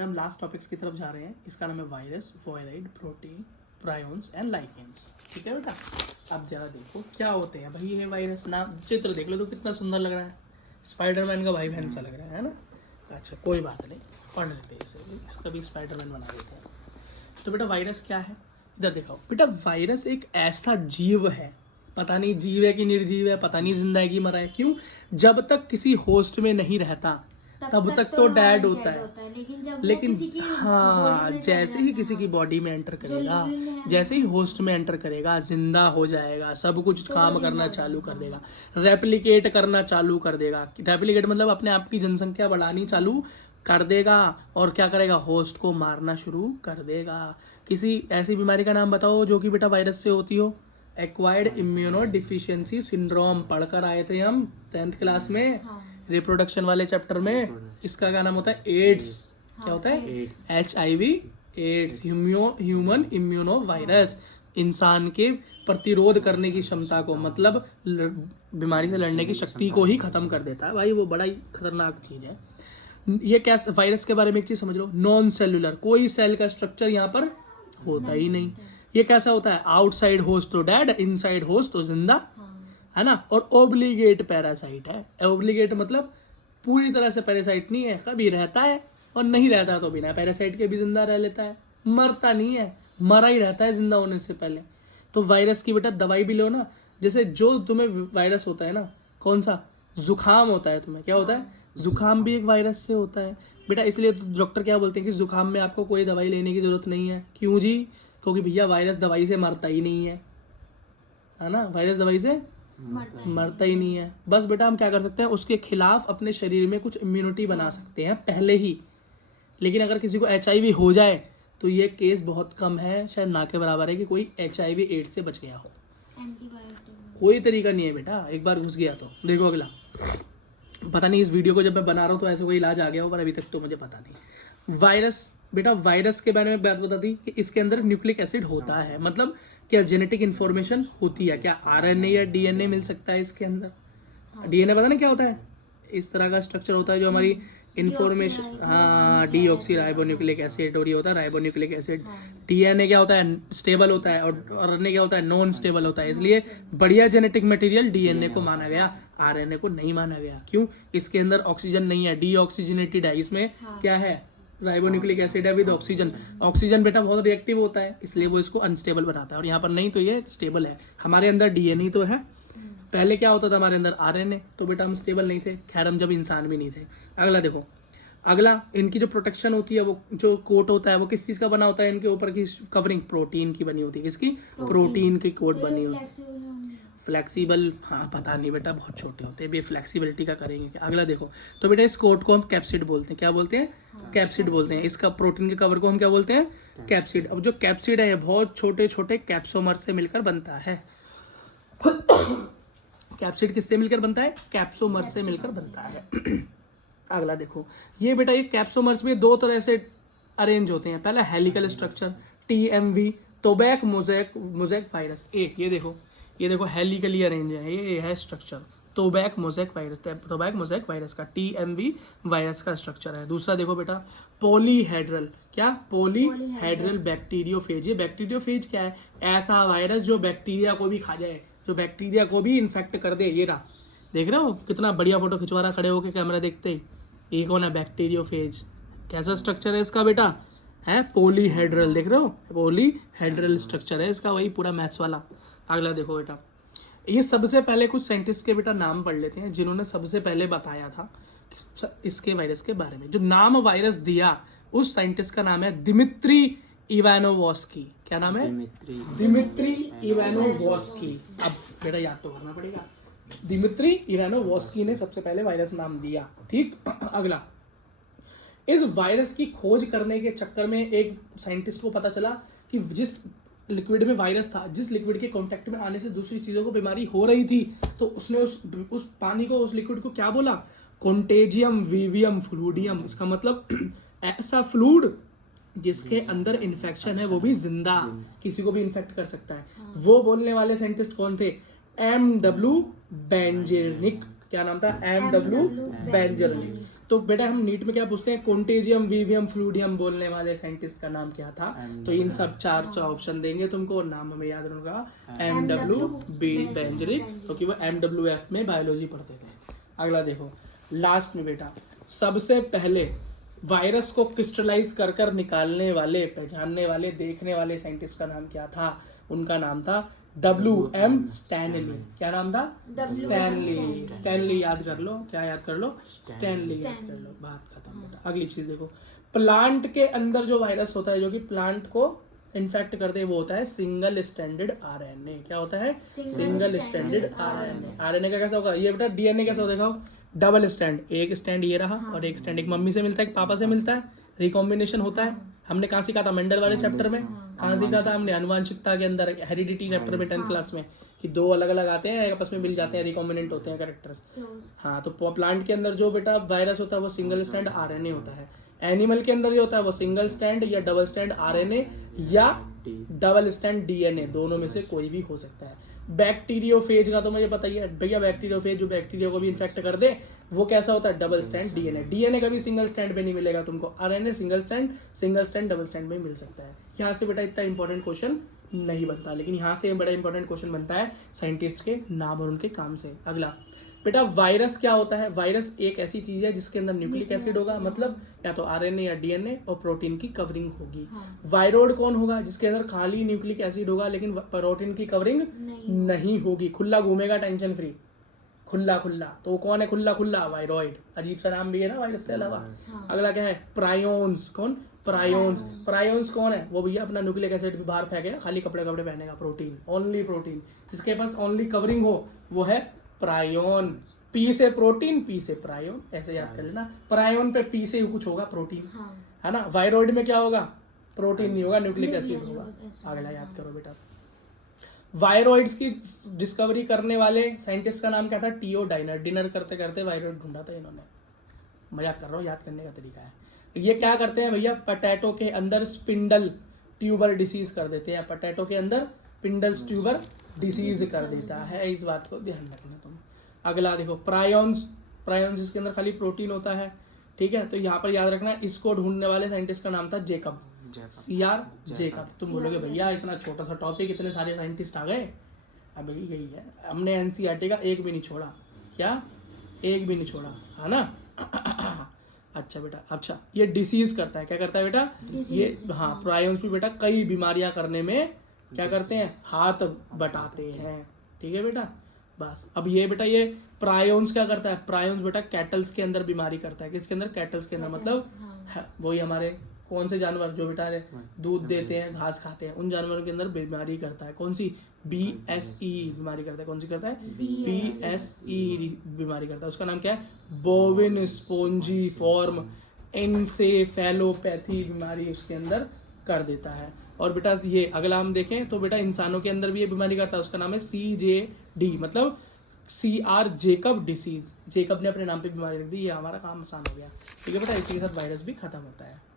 बेटा हम last topics की तरफ जा रहे हैं। इसका नाम है virus, wired, protein, prions and lichens. ठीक है बेटा, अब जरा देखो क्या होते हैं भाई ये वायरस। नाम चित्र देख लो तो कितना सुंदर लग रहा है, स्पाइडरमैन का भाई बहन सा लग रहा है ना। अच्छा कोई बात नहीं, पढ़ लेते हैं इसे, इसका भी स्पाइडरमैन बना देते हैं। तो बेटा वायरस क्या है, इधर दिखाओ बेटा। वायरस एक ऐसा जीव है, पता नहीं जीव है कि निर्जीव है, पता नहीं जिंदा है कि मरा है। क्यों? जब तक किसी होस्ट में नहीं रहता तब तक तो डेड होता है, लेकिन हाँ जैसे ही किसी की बॉडी में एंटर करेगा, जैसे ही होस्ट में एंटर करेगा, जिंदा हो जाएगा, सब कुछ काम करना चालू कर देगा, रेप्लिकेट करना चालू कर देगा। रेप्लिकेट मतलब अपने आप की जनसंख्या बढ़ानी चालू कर देगा, और क्या करेगा, होस्ट को मारना शुरू कर देगा। किसी ऐसी बीमारी का नाम बताओ जो कि बेटा वायरस से होती हो। एक्वायर्ड इम्यूनो डिफिशियंसी सिंड्रोम पढ़कर आए थे हम 10th क्लास में, रिप्रोडक्शन वाले चैप्टर में। इसका क्या नाम होता है, एड्स। क्या होता है, HIV AIDS, human immuno virus. इंसान के प्रतिरोध करने की क्षमता को, मतलब बीमारी से लड़ने की शक्ति को ही खत्म कर देता है भाई, वो बड़ा ही खतरनाक चीज है ये। क्या वायरस के बारे में एक चीज समझ लो, नॉन सेलुलर, कोई सेल का स्ट्रक्चर यहाँ पर होता ही नहीं। ये कैसा होता है, आउटसाइड होस्ट तो डेड, इनसाइड होस्ट तो जिंदा, है ना। और ओब्लिगेट पैरासाइट है। ओब्लिगेट मतलब पूरी तरह से पैरासाइट नहीं है, कभी रहता है और नहीं रहता तो बिना पैरासाइट के भी जिंदा रह लेता है, मरता नहीं है, मरा ही रहता है जिंदा होने से पहले। तो वायरस की बेटा दवाई भी लो ना, जैसे जो तुम्हें वायरस होता है ना, कौन सा, जुकाम होता है तुम्हें, क्या होता है, जुकाम भी एक वायरस से होता है बेटा। इसलिए तो डॉक्टर क्या बोलते हैं कि जुकाम में आपको कोई दवाई लेने की जरूरत नहीं है। क्यों जी? क्योंकि भैया वायरस दवाई से मरता ही नहीं है ना, वायरस दवाई से मरता ही नहीं है। बस बेटा हम क्या कर सकते हैं, उसके खिलाफ अपने शरीर में कुछ इम्यूनिटी बना सकते हैं पहले ही। लेकिन अगर किसी को HIV हो जाए तो ये केस बहुत कम है, शायद ना के बराबर है कि कोई HIV एड्स से बच गया हो। कोई तरीका नहीं है बेटा, एक बार घुस गया तो। देखो अगला, पता नहीं इस वीडियो को जब मैं बना रहा हूँ तो ऐसे कोई इलाज आ गया हो, पर अभी तक तो मुझे पता नहीं। वायरस बेटा, वायरस के बारे में बात बता दी कि इसके अंदर न्यूक्लिक एसिड होता है, मतलब क्या जेनेटिक इन्फॉर्मेशन होती है। क्या RNA या DNA मिल सकता है इसके अंदर? DNA पता ना क्या होता है, इस तरह का स्ट्रक्चर होता है जो हमारी इन्फॉर्मेशन, हाँ डीऑक्सी राइबोन्यूक्लिक एसिड, और ये होता है राइबोन्यूक्लिक एसिड। DNA क्या होता है, स्टेबल होता है, और RNA क्या होता है, नॉन स्टेबल होता है। इसलिए बढ़िया जेनेटिक मटेरियल DNA को माना गया, RNA को नहीं माना गया। क्यों? इसके अंदर ऑक्सीजन नहीं है, डीऑक्सीजनेटेड है। इसमें क्या है, राइबोन्यूक्लिक एसिड है विद ऑक्सीजन। ऑक्सीजन बेटा बहुत रिएक्टिव होता है, इसलिए वो इसको अनस्टेबल बनाता है, और यहाँ पर नहीं तो ये स्टेबल है। हमारे अंदर DNA तो है, पहले क्या होता था हमारे अंदर RNA, तो बेटा हम स्टेबल नहीं थे। खैर हम जब इंसान भी नहीं थे। अगला देखो, अगला इनकी जो प्रोटेक्शन होती है, वो जो कोट होता है वो किस चीज का बना होता है, इनके ऊपर की कवरिंग प्रोटीन की बनी होती है। किसकी? प्रोटीन की कोट बनी होती है। फ्लेक्सिबल, हाँ पता नहीं बेटा, बहुत छोटे होते हैं, भी फ्लेक्सिबिलिटी का करेंगे क्या। अगला देखो, तो बेटा इस कोट को हम कैप्सिड बोलते हैं। क्या बोलते हैं? कैप्सिड बोलते हैं। इसका प्रोटीन के कवर को हम क्या बोलते हैं? कैप्सिड। अब जो कैप्सिड है ये बहुत छोटे छोटे कैप्सोमर से मिलकर बनता है। कैप्सिड किससे मिलकर बनता है? कैप्सोमर से मिलकर बनता है। अगला देखो, ये बेटा ये कैप्सोमर्स में दो तरह से अरेंज होते हैं। पहला helical structure, TMV, tobacco mosaic virus. ये देखो हेलिकली अरेंज है, ये है स्ट्रक्चर टोबैक मोज़ेक वायरस का, TMV वायरस का स्ट्रक्चर है। दूसरा देखो बेटा, पॉलीहेड्रल। क्या? Polyhedral bacteriophage. ये बैक्टीरियोफेज क्या है? ऐसा वायरस जो बैक्टीरिया को भी खा जाए, जो बैक्टीरिया को भी इन्फेक्ट कर दे। ये रहा, देख रहे हो कितना बढ़िया फोटो खिंचवा रहा खड़े होकर कैमरा देखते ही। ये कौन है? बैक्टीरियोफेज। कैसा स्ट्रक्चर है इसका बेटा? है पॉलीहेड्रल, देख रहे हो, पॉलीहेड्रल स्ट्रक्चर है इसका, वही पूरा मैथ्स वाला। अगला देखो बेटा, ये सबसे पहले कुछ साइंटिस्ट के बेटा नाम पढ़ लेते हैं जिन्होंने सबसे पहले बताया था इसके वायरस के बारे में। जो नाम वायरस दिया उस साइंटिस्ट का नाम है दिमित्री इवानोवस्की। क्या नाम है? Dmitri Ivanovsky. अब बेटा याद तो करना पड़ेगा, दिमित्री इवानोवस्की ने सबसे पहले वायरस नाम दिया। ठीक, अगला, इस वायरस की खोज करने के चक्कर में एक साइंटिस्ट को पता चला कि जिस लिक्विड में वायरस था, जिस लिक्विड के कांटेक्ट में आने से दूसरी चीजों को बीमारी हो रही थी, तो उसने उस पानी को, उस लिक्विड को क्या बोला? कॉन्टेजियम विवियम फ्लूडियम। इसका मतलब ऐसा फ्लूड जिसके अंदर इन्फेक्शन है, वो भी जिंदा, किसी को भी इन्फेक्ट कर सकता है। वो बोलने वाले साइंटिस्ट कौन थे? M.W. बेंजेनिक। क्या नाम था? M.W. बेंजेनिक। तो बेटा हम नीट में क्या पूछते हैं, कॉन्टेजियम वीवियम फ्लूडियम बोलने वाले साइंटिस्ट का नाम क्या था, तो इन सब चार ऑप्शन देंगे तुमको और नाम हमें याद रखना, MW बेंजरिक, क्योंकि वो MWF में बायोलॉजी पढ़ते थे। अगला देखो लास्ट में बेटा, सबसे पहले वायरस को क्रिस्टलाइज कर कर निकालने वाले, पहचानने वाले, देखने वाले साइंटिस्ट का नाम क्या था, उनका नाम था WM स्टैनली। क्या नाम था? स्टैनली। स्टैनली याद कर लो, क्या याद कर लो? स्टैनली याद कर लो, बात खत्म बेटा। अगली चीज देखो, प्लांट के अंदर जो वायरस होता है जो कि प्लांट को इन्फेक्ट करते हैं वो होता है सिंगल स्टैंडर्ड RNA। क्या होता है? Single standard RNA। RNA का कैसा होगा ये बेटा? DNA कैसा होगा देखो, डबल स्टैंड, एक स्टैंड ये रहा और एक स्टैंड एक मम्मी से मिलता है एक पापा से मिलता है, रिकॉम्बिनेशन होता है। हमने कहाँ सीखा था? मेंडल वाले चैप्टर में। कहाँ सीखा था हमने? अनुवांशिकता के अंदर, हेरिडिटी चैप्टर में 10th क्लास में, कि दो अलग अलग आते हैं आपस में मिल जाते हैं, रिकॉम्बिनेंट होते हैं कैरेक्टर्स। हाँ, तो प्लांट के अंदर जो बेटा वायरस होता है वो सिंगल स्टैंड RNA होता है। एनिमल के अंदर जो होता है वो सिंगल स्टैंड या डबल स्टैंड RNA या डबल स्टैंड DNA, दोनों में से कोई भी हो सकता है। बैक्टीरियोफेज का तो मुझे पता ही है भैया, बैक्टीरियोफेज जो बैक्टीरिया को भी इन्फेक्ट कर दे वो कैसा होता है? Double stand DNA। DNA कभी सिंगल स्टैंड पे नहीं मिलेगा तुमको, RNA single stand double stand में मिल सकता है। यहाँ से बेटा इतना इंपॉर्टेंट क्वेश्चन नहीं बनता, लेकिन यहाँ से बड़ा इंपॉर्टेंट क्वेश्चन बनता है साइंटिस्ट के नाम और उनके काम से। अगला बेटा, वायरस क्या होता है? वायरस एक ऐसी चीज है जिसके अंदर न्यूक्लिक एसिड होगा, मतलब या तो RNA या DNA, और प्रोटीन की कवरिंग होगी। वायरोड कौन होगा? जिसके अंदर खाली न्यूक्लिक एसिड होगा लेकिन प्रोटीन की कवरिंग नहीं होगी, खुला घूमेगा, टेंशन फ्री, खुला खुला। तो वो कौन है खुला खुला? वायरॉइड। अजीब सा नाम भी है ना वायरस के अलावा। अगला क्या है? प्रायोन्स। कौन? प्रायोन्स। प्रायोन्स कौन है? वो भैया अपना न्यूक्लिक एसिड भी बाहर फेंकेगा, खाली कपड़े पहनेगा, प्रोटीन, ओनली प्रोटीन। जिसके पास ओनली कवरिंग हो वो है प्रायोन। P से प्रोटीन, P से प्रायोन, ऐसे याद कर लेना। प्रायोन पे P से कुछ होगा, प्रोटीन, है ना। वायरॉइड में क्या होगा? प्रोटीन नहीं होगा, न्यूक्लिक एसिड होगा। अगला याद करो बेटा, वायरॉइड्स की डिस्कवरी करने वाले साइंटिस्ट का नाम क्या था? T.O. डाइनर। डिनर करते करते वायरॉइड ढूंढा था इन्होंने। मजाक कर रहा हूँ, याद करने का तरीका है। ये क्या करते हैं भैया? पोटैटो के अंदर स्पिंडल ट्यूबर डिसीज कर देते हैं। पोटैटो के अंदर स्पिंडल ट्यूबर डिसीज कर देता है, इस बात को ध्यान रखना तुम। अगला देखो, प्रायोन्स। प्रायोन्स जिसके अंदर खाली प्रोटीन होता है, ठीक है। तो यहाँ पर याद रखना, इसको ढूंढने वाले साइंटिस्ट का नाम था जेकब, CR जेकब। तुम बोलोगे भैया इतना छोटा सा टॉपिक, इतने सारे साइंटिस्ट आ गए। अब यही है, हमने NCERT का एक भी नहीं छोड़ा। क्या? एक भी नहीं छोड़ा, है ना। अच्छा बेटा, अच्छा ये डिसीज करता है, क्या करता है बेटा? ये हाँ, प्रायोन्स भी बेटा कई बीमारियां करने में क्या करते हैं? हाथ बटाते हैं, ठीक है बेटा। बस अब ये बेटा, ये प्रायोन्स क्या करता है? प्रायोन्स बेटा कैटल्स के अंदर बीमारी करता है। किसके अंदर? कैटल्स के अंदर, मतलब वही हमारे कौन से जानवर जो बेटा दूध देते हैं, घास खाते हैं, उन जानवरों के अंदर बीमारी करता है। कौन सी? BSE बीमारी करता है। कौन सी करता है? BSE बीमारी करता है। उसका नाम क्या है? बोविन स्पोंजीफॉर्म एन्सेफेलोपैथी बीमारी उसके अंदर कर देता है। और बेटा ये अगला हम देखें तो बेटा इंसानों के अंदर भी ये बीमारी करता है, उसका नाम है CJD, मतलब CR जेकब डिसीज। जेकब ने अपने नाम पे बीमारी रख दी, ये हमारा काम आसान हो गया, ठीक है बेटा। इसी के साथ वायरस भी खत्म होता है।